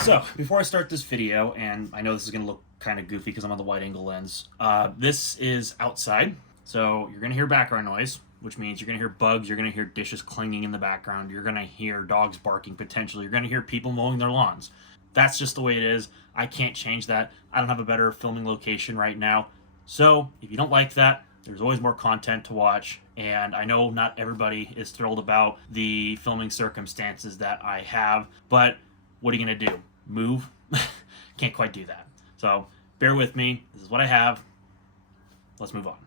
So, before I start this video, and I know this is going to look kind of goofy because I'm on the wide angle lens, this is outside, so you're going to hear background noise, which means you're going to hear bugs, you're going to hear dishes clanging in the background, you're going to hear dogs barking potentially, you're going to hear people mowing their lawns. That's just the way it is. I can't change that. I don't have a better filming location right now. So, if you don't like that, there's always more content to watch, and I know not everybody is thrilled about the filming circumstances that I have, but what are you going to do? Move? Can't quite do that. So bear with me. This is what I have. Let's move on.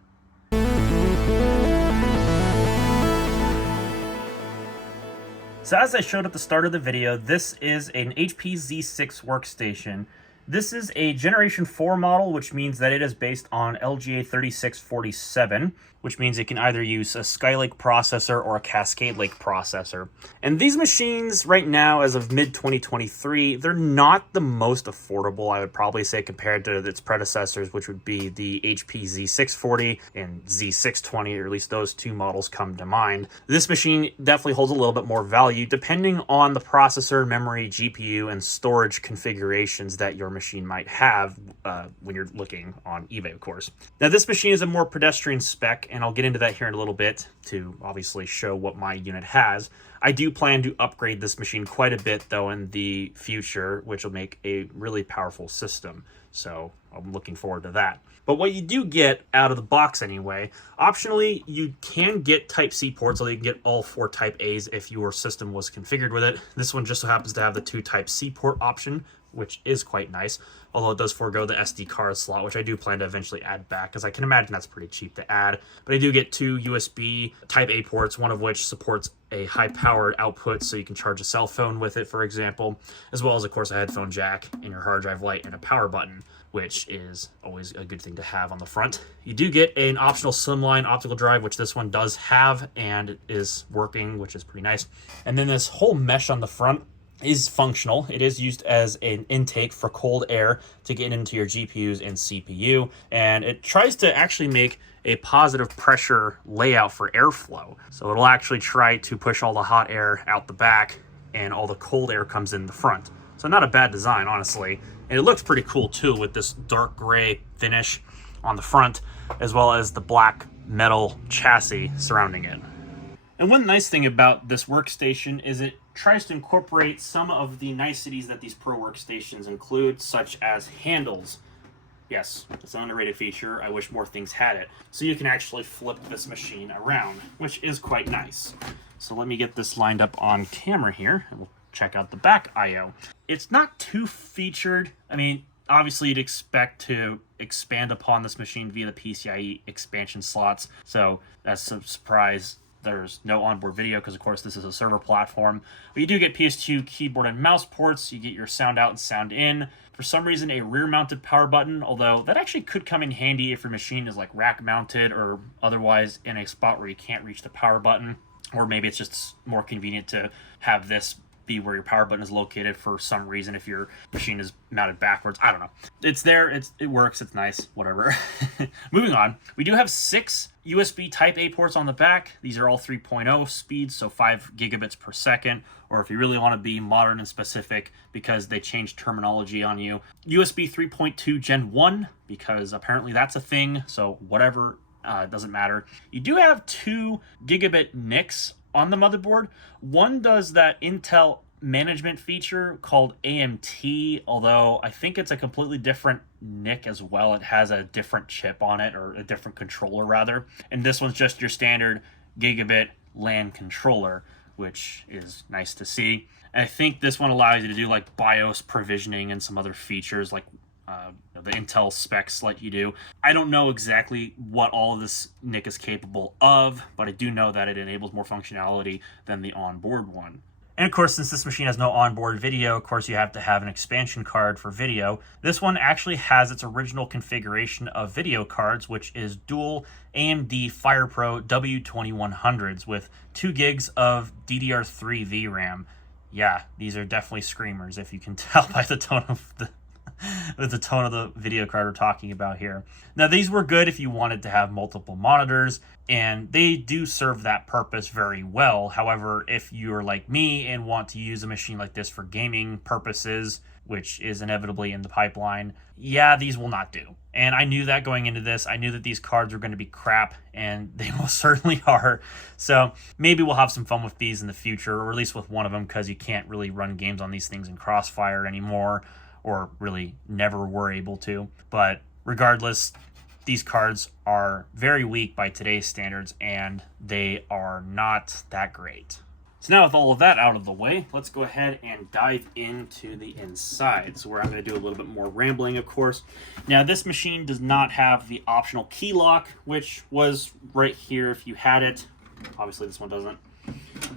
So as I showed at the start of the video, this is an HP Z6 workstation. This is a Generation 4 model, which means that it is based on LGA 3647, which means it can either use a Skylake processor or a Cascade Lake processor. And these machines right now, as of mid-2023, they're not the most affordable, I would probably say, compared to its predecessors, which would be the HP Z640 and Z620, or at least those two models come to mind. This machine definitely holds a little bit more value, depending on the processor, memory, GPU, and storage configurations that your machine might have when you're looking on eBay, of course. Now, this machine is a more pedestrian spec, and I'll get into that here in a little bit to obviously show what my unit has. I do plan to upgrade this machine quite a bit, though, in the future, which will make a really powerful system. So I'm looking forward to that. But what you do get out of the box anyway, optionally, you can get Type-C ports, so you can get all 4 Type-A's if your system was configured with it. This one just so happens to have the 2 Type-C port option, which is quite nice, although it does forego the SD card slot, which I do plan to eventually add back, because I can imagine that's pretty cheap to add. But I do get 2 USB Type-A ports, one of which supports a high-powered output, so you can charge a cell phone with it, for example, as well as, of course, a headphone jack and your hard drive light and a power button, which is always a good thing to have on the front. You do get an optional slimline optical drive, which this one does have, and it is working, which is pretty nice. And then this whole mesh on the front is functional. It is used as an intake for cold air to get into your GPUs and CPU, and it tries to actually make a positive pressure layout for airflow. So it'll actually try to push all the hot air out the back and all the cold air comes in the front. So not a bad design, honestly. And it looks pretty cool too, with this dark gray finish on the front, as well as the black metal chassis surrounding it. And one nice thing about this workstation is it tries to incorporate some of the niceties that these pro workstations include, such as handles. Yes, it's an underrated feature. I wish more things had it. So you can actually flip this machine around, which is quite nice. So let me get this lined up on camera here, and we'll check out the back I/O. It's not too featured. I mean, obviously you'd expect to expand upon this machine via the PCIe expansion slots, so that's a surprise. There's no onboard video because, of course, this is a server platform. But you do get PS2 keyboard and mouse ports. You get your sound out and sound in. For some reason, a rear-mounted power button, although that actually could come in handy if your machine is like rack-mounted or otherwise in a spot where you can't reach the power button. Or maybe it's just more convenient to have this be where your power button is located for some reason if your machine is mounted backwards. I don't know. It's there. It works. It's nice. Whatever. Moving on. We do have 6 USB Type-A ports on the back. These are all 3.0 speeds, so 5 gigabits per second. Or if you really want to be modern and specific, because they changed terminology on you, USB 3.2 Gen 1, because apparently that's a thing. So whatever, it doesn't matter. You do have 2 gigabit NICs on the motherboard. One does that Intel management feature called AMT, although I think it's a completely different NIC as well. It has a different chip on it, or a different controller rather. And this one's just your standard gigabit LAN controller, which is nice to see. And I think this one allows you to do like BIOS provisioning and some other features like the Intel specs let you do. I don't know exactly what all of this NIC is capable of, but I do know that it enables more functionality than the onboard one. And of course, since this machine has no onboard video, of course you have to have an expansion card for video. This one actually has its original configuration of video cards, which is dual AMD FirePro W2100s with 2 gigs of DDR3 VRAM. Yeah, these are definitely screamers, if you can tell by the tone of with the tone of the video card we're talking about here. Now, these were good if you wanted to have multiple monitors, and they do serve that purpose very well. However, if you're like me and want to use a machine like this for gaming purposes, which is inevitably in the pipeline, yeah, these will not do. And I knew that going into this. I knew that these cards were going to be crap, and they most certainly are. So maybe we'll have some fun with these in the future, or at least with one of them, because you can't really run games on these things in Crossfire anymore, or really never were able to. But regardless, these cards are very weak by today's standards, and they are not that great. So now with all of that out of the way, let's go ahead and dive into the inside. So where I'm going to do a little bit more rambling, of course. Now, this machine does not have the optional key lock, which was right here if you had it. Obviously, this one doesn't.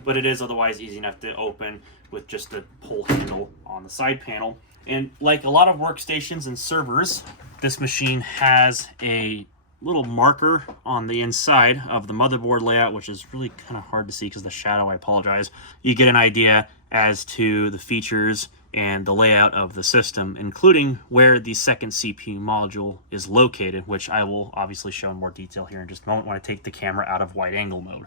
But it is otherwise easy enough to open with just the pull handle on the side panel. And like a lot of workstations and servers, this machine has a little marker on the inside of the motherboard layout, which is really kind of hard to see because of the shadow. I apologize. You get an idea as to the features and the layout of the system, including where the second CPU module is located, which I will obviously show in more detail here in just a moment when I take the camera out of wide angle mode.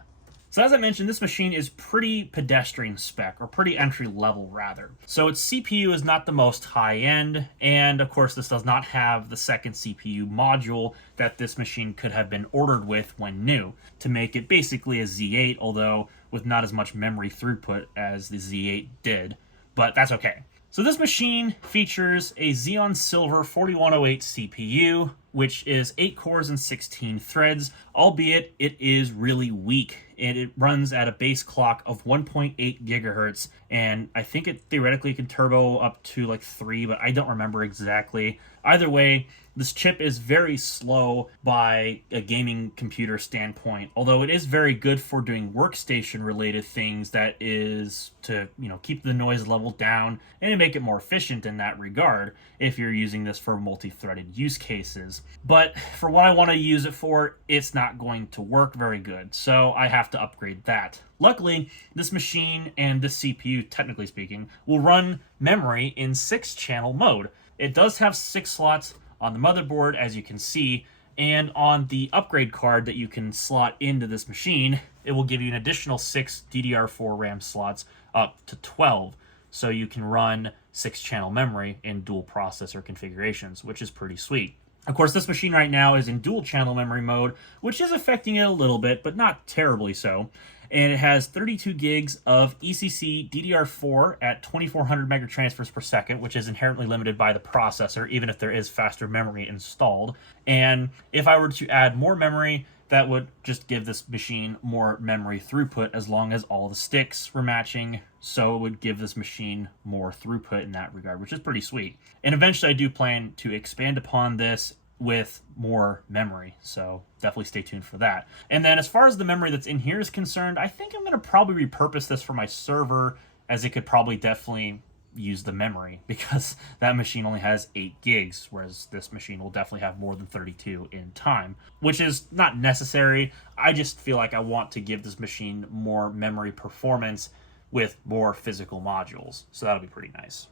So as I mentioned, this machine is pretty pedestrian spec, or pretty entry level rather. So its CPU is not the most high end, and of course this does not have the second CPU module that this machine could have been ordered with when new, to make it basically a Z8, although with not as much memory throughput as the Z8 did, but that's okay. So this machine features a Xeon Silver 4108 CPU, which is 8 cores and 16 threads, albeit it is really weak, and it runs at a base clock of 1.8 gigahertz, and I think it theoretically can turbo up to like 3, but I don't remember exactly. Either way, this chip is very slow by a gaming computer standpoint, although it is very good for doing workstation related things, that is to, keep the noise level down and to make it more efficient in that regard if you're using this for multi-threaded use cases. But for what I want to use it for, it's not going to work very good, so I have to upgrade that. Luckily, this machine and this CPU, technically speaking, will run memory in 6-channel mode. It does have 6 slots on the motherboard, as you can see, and on the upgrade card that you can slot into this machine, it will give you an additional 6 DDR4 RAM slots, up to 12. So you can run 6-channel memory in dual processor configurations, which is pretty sweet. Of course, this machine right now is in dual channel memory mode, which is affecting it a little bit, but not terribly so. And it has 32 gigs of ECC DDR4 at 2400 megatransfers per second, which is inherently limited by the processor, even if there is faster memory installed. And if I were to add more memory, that would just give this machine more memory throughput, as long as all the sticks were matching. So it would give this machine more throughput in that regard, which is pretty sweet. And eventually I do plan to expand upon this with more memory, so definitely stay tuned for that. And then as far as the memory that's in here is concerned, I think I'm going to probably repurpose this for my server, as it could probably definitely use the memory, because that machine only has 8 gigs, whereas this machine will definitely have more than 32 in time, which is not necessary. I just feel like I want to give this machine more memory performance with more physical modules, so that'll be pretty nice.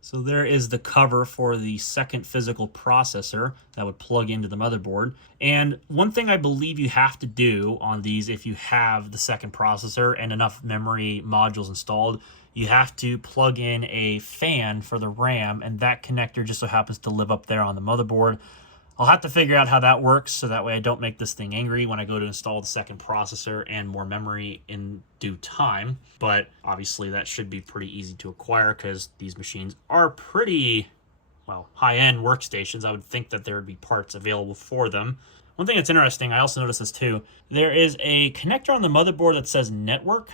So there is the cover for the second physical processor that would plug into the motherboard. And one thing I believe you have to do on these, if you have the second processor and enough memory modules installed, you have to plug in a fan for the RAM, and that connector just so happens to live up there on the motherboard. I'll have to figure out how that works, so that way I don't make this thing angry when I go to install the second processor and more memory in due time. But obviously that should be pretty easy to acquire, because these machines are pretty, well, high-end workstations. I would think that there would be parts available for them. One thing that's interesting, I also noticed this too, there is a connector on the motherboard that says network.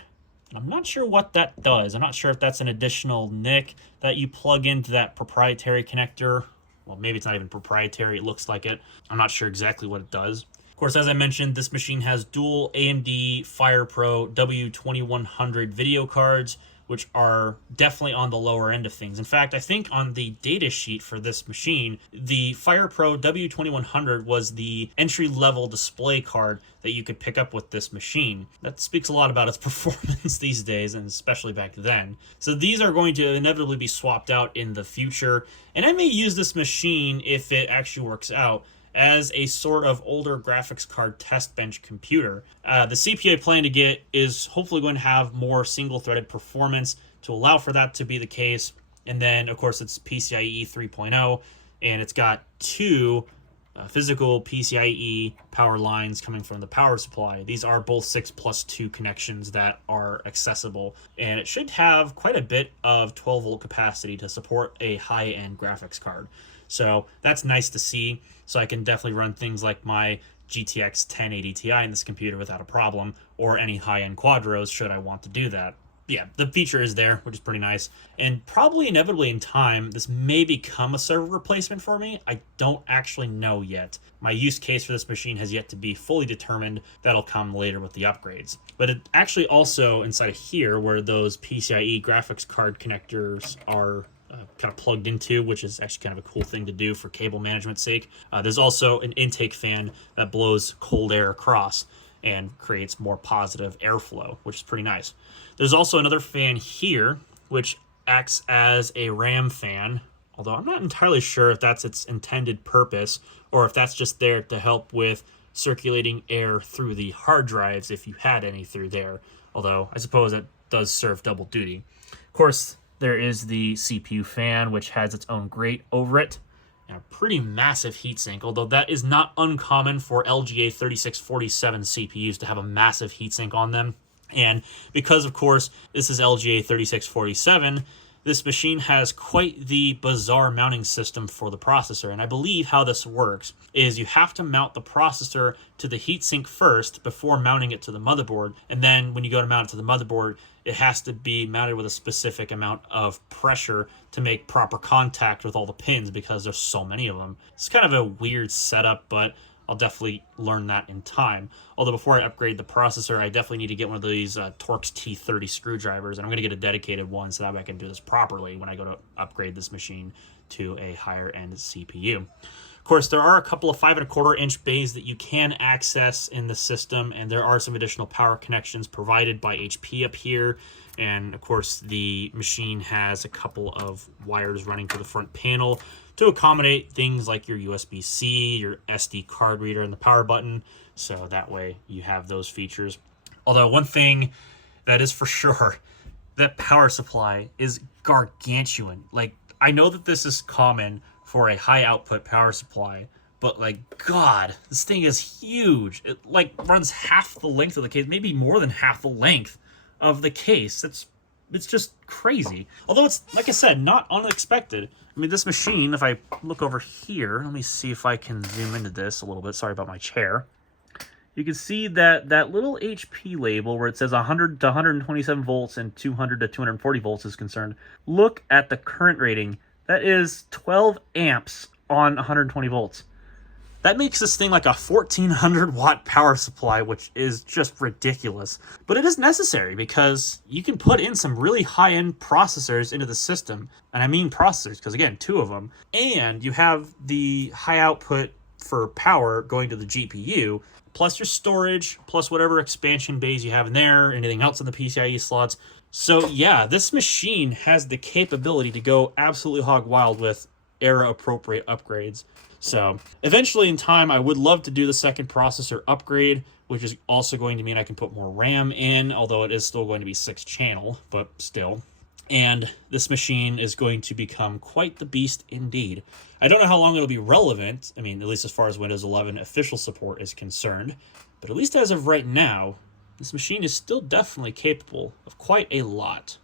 I'm not sure what that does. I'm not sure if that's an additional NIC that you plug into that proprietary connector. Well, maybe it's not even proprietary, it looks like it. I'm not sure exactly what it does. Of course, as I mentioned, this machine has dual AMD FirePro W2100 video cards, which are definitely on the lower end of things. In fact, I think on the data sheet for this machine, the FirePro W2100 was the entry-level display card that you could pick up with this machine. That speaks a lot about its performance these days, and especially back then. So these are going to inevitably be swapped out in the future, and I may use this machine, if it actually works out, as a sort of older graphics card test bench computer. The CPU I plan to get is hopefully going to have more single-threaded performance to allow for that to be the case. And then, of course, it's PCIe 3.0, and it's got two physical PCIe power lines coming from the power supply. These are both 6+2 connections that are accessible, and it should have quite a bit of 12-volt capacity to support a high-end graphics card. So that's nice to see. So I can definitely run things like my GTX 1080 Ti in this computer without a problem, or any high-end Quadros should I want to do that. Yeah, the feature is there, which is pretty nice. And probably inevitably in time, this may become a server replacement for me. I don't actually know yet. My use case for this machine has yet to be fully determined. That'll come later with the upgrades. But it actually also, inside of here, where those PCIe graphics card connectors are kind of plugged into, which is actually kind of a cool thing to do for cable management sake. There's also an intake fan that blows cold air across and creates more positive airflow, which is pretty nice. There's also another fan here, which acts as a RAM fan, although I'm not entirely sure if that's its intended purpose or if that's just there to help with circulating air through the hard drives if you had any through there, although I suppose it does serve double duty. Of course, there is the CPU fan, which has its own grate over it, and a pretty massive heatsink, although that is not uncommon for LGA 3647 CPUs to have a massive heatsink on them. And because, of course, this is LGA 3647, this machine has quite the bizarre mounting system for the processor. And I believe how this works is you have to mount the processor to the heatsink first before mounting it to the motherboard. And then when you go to mount it to the motherboard, it has to be mounted with a specific amount of pressure to make proper contact with all the pins because there's so many of them. It's kind of a weird setup, but I'll definitely learn that in time. Although before I upgrade the processor, I definitely need to get one of these Torx T30 screwdrivers, and I'm going to get a dedicated one so that way I can do this properly when I go to upgrade this machine to a higher end CPU. Of course, there are a couple of 5.25-inch bays that you can access in the system, and there are some additional power connections provided by HP up here. And of course, the machine has a couple of wires running to the front panel to accommodate things like your USB-C, your SD card reader, and the power button. So that way you have those features. Although one thing that is for sure, that power supply is gargantuan. Like, I know that this is common for a high output power supply, but like, God, this thing is huge. It like runs half the length of the case, maybe more than half the length of the case. It's just crazy. Although it's, like I said, not unexpected. I mean, this machine, if I look over here, let me see if I can zoom into this a little bit. Sorry about my chair. You can see that little HP label where it says 100 to 127 volts and 200 to 240 volts is concerned. Look at the current rating. That is 12 amps on 120 volts. That makes this thing like a 1400 watt power supply, which is just ridiculous. But it is necessary because you can put in some really high-end processors into the system. And I mean processors, because again, two of them. And you have the high output for power going to the GPU, plus your storage, plus whatever expansion bays you have in there, anything else in the PCIe slots. So yeah, this machine has the capability to go absolutely hog wild with era-appropriate upgrades. So eventually in time, I would love to do the second processor upgrade, which is also going to mean I can put more RAM in, although it is still going to be 6-channel, but still. And this machine is going to become quite the beast indeed. I don't know how long it'll be relevant, I mean, at least as far as Windows 11 official support is concerned, but at least as of right now, this machine is still definitely capable of quite a lot.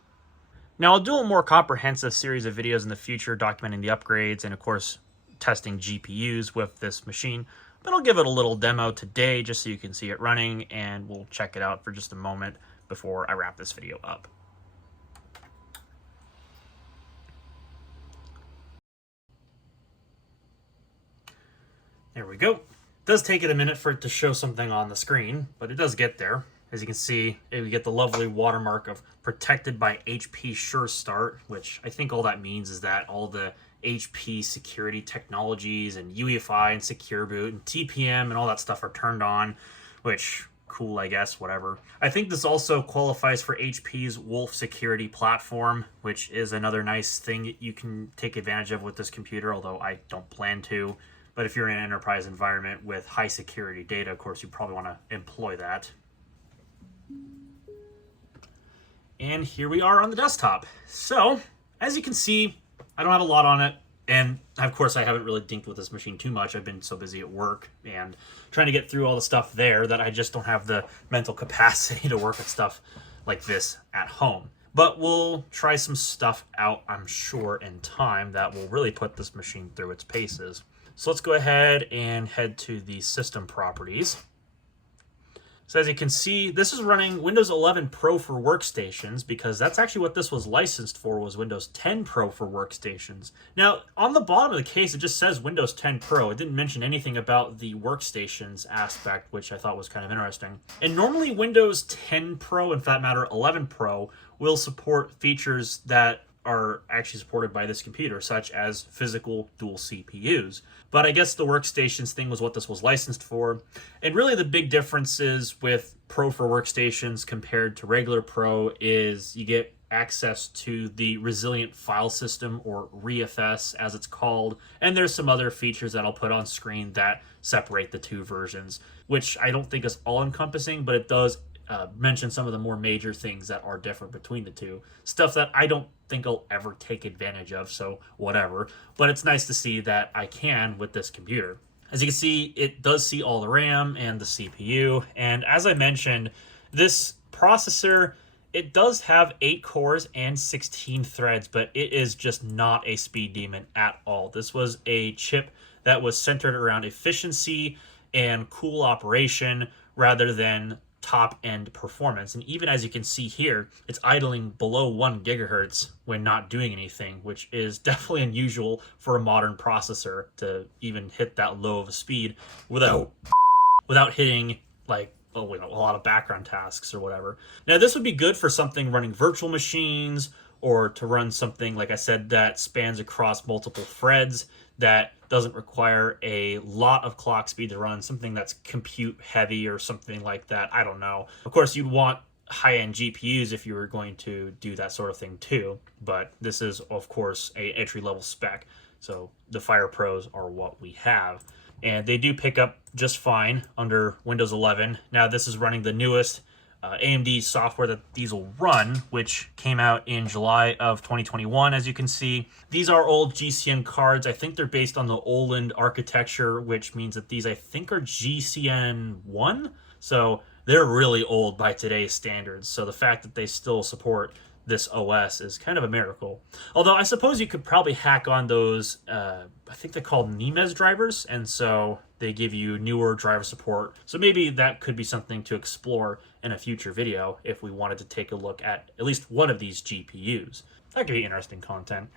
Now, I'll do a more comprehensive series of videos in the future documenting the upgrades and, of course, testing GPUs with this machine, but I'll give it a little demo today just so you can see it running, and we'll check it out for just a moment before I wrap this video up. There we go. It does take it a minute for it to show something on the screen, but it does get there. As you can see, we get the lovely watermark of protected by HP Sure Start, which I think all that means is that all the HP security technologies and UEFI and Secure Boot and TPM and all that stuff are turned on, which cool, I guess, whatever. I think this also qualifies for HP's Wolf security platform, which is another nice thing that you can take advantage of with this computer, although I don't plan to. But if you're in an enterprise environment with high security data, of course, you probably want to employ that. And here we are on the desktop. So, as you can see, I don't have a lot on it. And of course, I haven't really dinked with this machine too much. I've been so busy at work and trying to get through all the stuff there that I just don't have the mental capacity to work at stuff like this at home. But we'll try some stuff out, I'm sure, in time that will really put this machine through its paces. So let's go ahead and head to the system properties. So as you can see, this is running Windows 11 Pro for workstations, because that's actually what this was licensed for, was Windows 10 Pro for workstations. Now, on the bottom of the case, it just says Windows 10 Pro. It didn't mention anything about the workstations aspect, which I thought was kind of interesting. And normally Windows 10 Pro, and for that matter 11 Pro, will support features that are actually supported by this computer, such as physical dual CPUs. But I guess the workstations thing was what this was licensed for. And really the big differences with Pro for workstations compared to regular Pro is you get access to the resilient file system, or ReFS as it's called, and there's some other features that I'll put on screen that separate the two versions, which I don't think is all encompassing, but it does mention some of the more major things that are different between the two. Stuff that I don't think I'll ever take advantage of, so whatever. But it's nice to see that I can with this computer. As you can see, it does see all the RAM and the CPU. And as I mentioned, this processor, it does have 8 cores and 16 threads, but it is just not a speed demon at all. This was a chip that was centered around efficiency and cool operation rather than top-end performance. And even as you can see here, it's idling below 1 gigahertz when not doing anything, which is definitely unusual for a modern processor to even hit that low of a speed without hitting like a lot of background tasks or whatever. Now this would be good for something running virtual machines, or to run something, like I said, that spans across multiple threads, that doesn't require a lot of clock speed to run, something that's compute heavy or something like that. I don't know. Of course, you'd want high-end GPUs if you were going to do that sort of thing too, but this is, of course, a entry-level spec. So the Fire Pros are what we have. And they do pick up just fine under Windows 11. Now, this is running the newest AMD software that these will run, which came out in July of 2021, as you can see. These are old GCN cards. I think they're based on the Oland architecture, which means that these, I think, are GCN 1. So they're really old by today's standards. So the fact that they still support this OS is kind of a miracle. Although I suppose you could probably hack on those, I think they're called Nemes drivers, and so they give you newer driver support. So maybe that could be something to explore in a future video if we wanted to take a look at least one of these GPUs. That could be interesting content.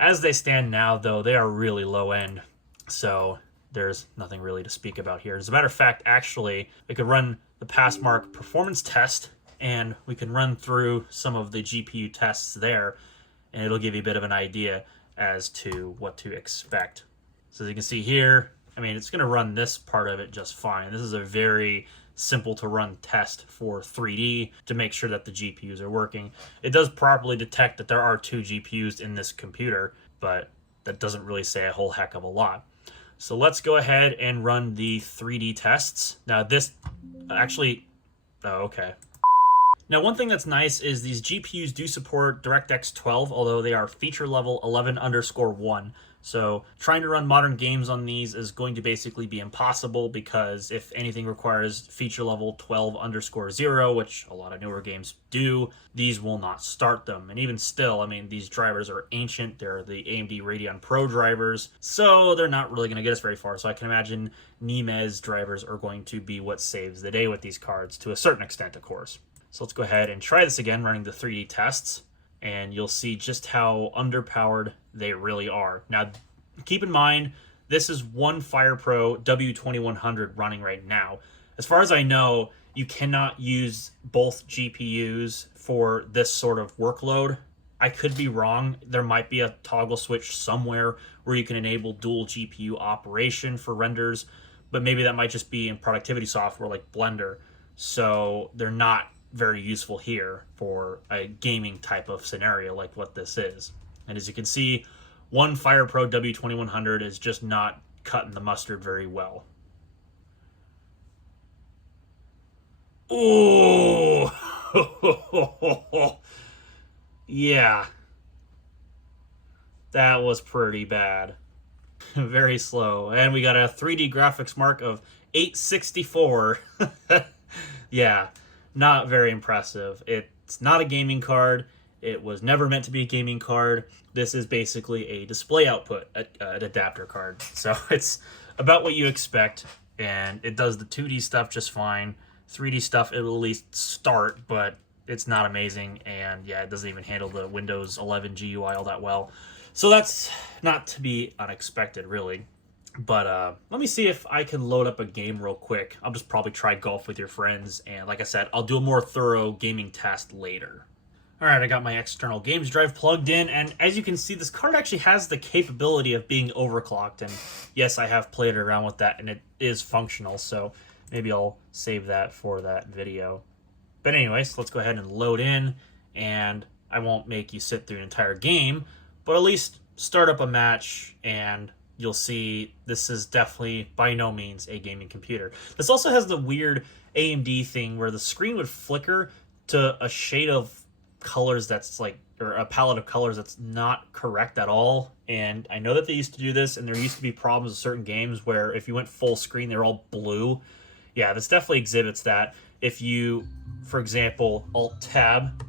As they stand now, though, they are really low end, so there's nothing really to speak about here. As a matter of fact, actually, we could run the Passmark performance test, and we can run through some of the GPU tests there, and it'll give you a bit of an idea as to what to expect. So as you can see here, I mean, it's going to run this part of it just fine. This is a very simple to run test for 3D to make sure that the GPUs are working. It does properly detect that there are 2 GPUs in this computer, but that doesn't really say a whole heck of a lot. So let's go ahead and run the 3D tests. Now this actually, oh, okay. Now, one thing that's nice is these GPUs do support DirectX 12, although they are feature level 11_1. So trying to run modern games on these is going to basically be impossible, because if anything requires feature level 12_0, which a lot of newer games do, these will not start them. And even still, I mean, these drivers are ancient. They're the AMD Radeon Pro drivers, so they're not really going to get us very far. So I can imagine Nemes drivers are going to be what saves the day with these cards, to a certain extent, of course. So let's go ahead and try this again, running the 3D tests, and you'll see just how underpowered they really are. Now, keep in mind, this is one FirePro W2100 running right now. As far as I know, you cannot use both GPUs for this sort of workload. I could be wrong. There might be a toggle switch somewhere where you can enable dual GPU operation for renders, but maybe that might just be in productivity software like Blender. So they're not very useful here for a gaming type of scenario like what this is. And as you can see, one FirePro W2100 is just not cutting the mustard very well. Ooh! Yeah, that was pretty bad. Very slow. And we got a 3D graphics mark of 864. Yeah, not very impressive. It's not a gaming card. It was never meant to be a gaming card. This is basically a display output, an adapter card. So it's about what you expect, and it does the 2D stuff just fine. 3D stuff, it'll at least start, but it's not amazing, and yeah, it doesn't even handle the Windows 11 GUI all that well. So that's not to be unexpected, really. But let me see if I can load up a game real quick. I'll just probably try golf with your friends, and like I said, I'll do a more thorough gaming test later. Alright, I got my external games drive plugged in, and as you can see, this card actually has the capability of being overclocked, and yes, I have played around with that, and it is functional, so maybe I'll save that for that video. But anyways, let's go ahead and load in, and I won't make you sit through an entire game, but at least start up a match, and you'll see this is definitely by no means a gaming computer. This also has the weird AMD thing where the screen would flicker to a shade of colors that's like, or a palette of colors that's not correct at all. And I know that they used to do this, and there used to be problems with certain games where if you went full screen, they're all blue. Yeah, this definitely exhibits that. If you, for example, Alt-Tab,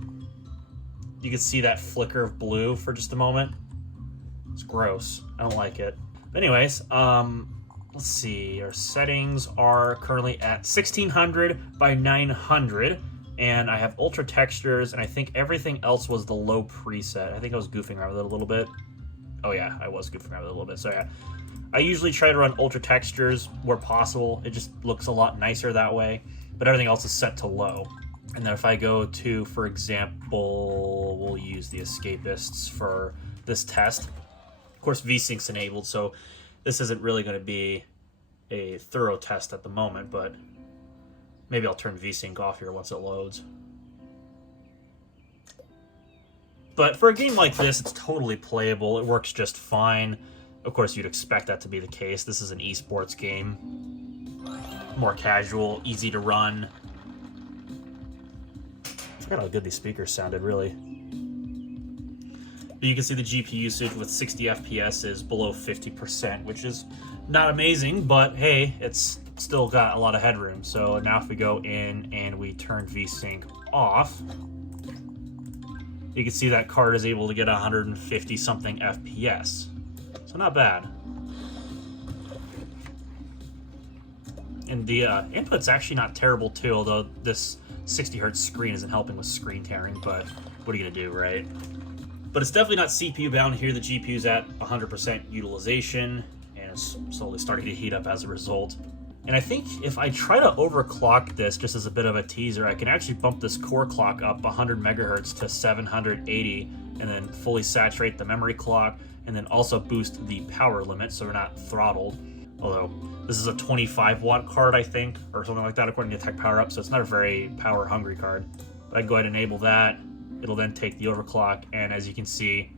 you can see that flicker of blue for just a moment. It's gross. I don't like it. But anyways, let's see. Our settings are currently at 1600 by 900. And I have ultra textures, and I think everything else was the low preset. I think I was goofing around with it a little bit. Oh yeah, I was goofing around with it a little bit. So yeah, I usually try to run ultra textures where possible. It just looks a lot nicer that way. But everything else is set to low. And then if I go to, for example, we'll use the escapists for this test. Of course, VSync's enabled, so this isn't really going to be a thorough test at the moment, but maybe I'll turn VSync off here once it loads. But for a game like this, it's totally playable. It works just fine. Of course, you'd expect that to be the case. This is an esports game. More casual, easy to run. I forgot how good these speakers sounded, really. But you can see the GPU usage with 60 FPS is below 50%, which is not amazing, but hey, it's still got a lot of headroom. So now if we go in and we turn VSync off, you can see that card is able to get 150 something FPS. So not bad. And the input's actually not terrible too, although this 60 Hz screen isn't helping with screen tearing, but what are you gonna do, right? But it's definitely not CPU bound here. The GPU's at 100% utilization, and it's slowly starting to heat up as a result. And I think if I try to overclock this, just as a bit of a teaser, I can actually bump this core clock up 100 megahertz to 780, and then fully saturate the memory clock, and then also boost the power limit so we're not throttled. Although this is a 25 watt card, I think, or something like that, according to Tech Power Up, so it's not a very power hungry card. But I can go ahead and enable that. It'll then take the overclock, and as you can see,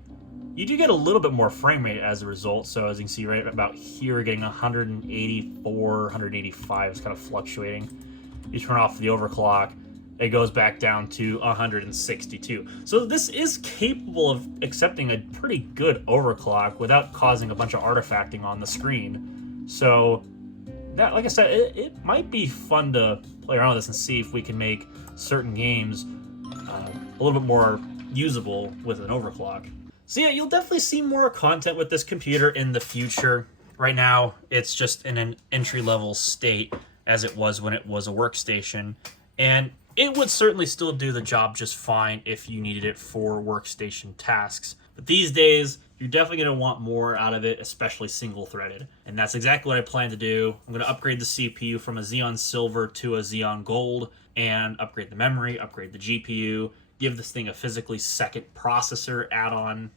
you do get a little bit more frame rate as a result. So as you can see right about here, we're getting 184, 185. It's kind of fluctuating. You turn off the overclock, it goes back down to 162. So this is capable of accepting a pretty good overclock without causing a bunch of artifacting on the screen. So that, like I said, it might be fun to play around with this and see if we can make certain games a little bit more usable with an overclock. So yeah, you'll definitely see more content with this computer in the future. Right now, it's just in an entry-level state as it was when it was a workstation. And it would certainly still do the job just fine if you needed it for workstation tasks. But these days, you're definitely going to want more out of it, especially single-threaded. And that's exactly what I plan to do. I'm going to upgrade the CPU from a Xeon Silver to a Xeon Gold, and upgrade the memory, upgrade the GPU, give this thing a physically second processor add-on,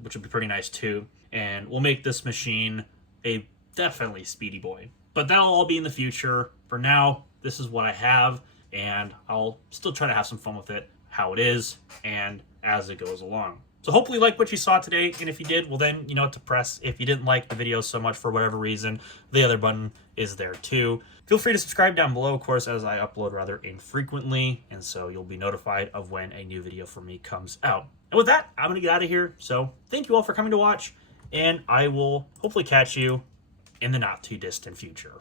which would be pretty nice too. And we'll make this machine a definitely speedy boy. But that'll all be in the future. For now, this is what I have, and I'll still try to have some fun with it, how it is, and as it goes along. So hopefully you liked what you saw today, and if you did, well then you know what to press. If you didn't like the video so much for whatever reason, the other button is there too. Feel free to subscribe down below, of course, as I upload rather infrequently, and so you'll be notified of when a new video from me comes out. And with that, I'm going to get out of here, so thank you all for coming to watch, and I will hopefully catch you in the not too distant future.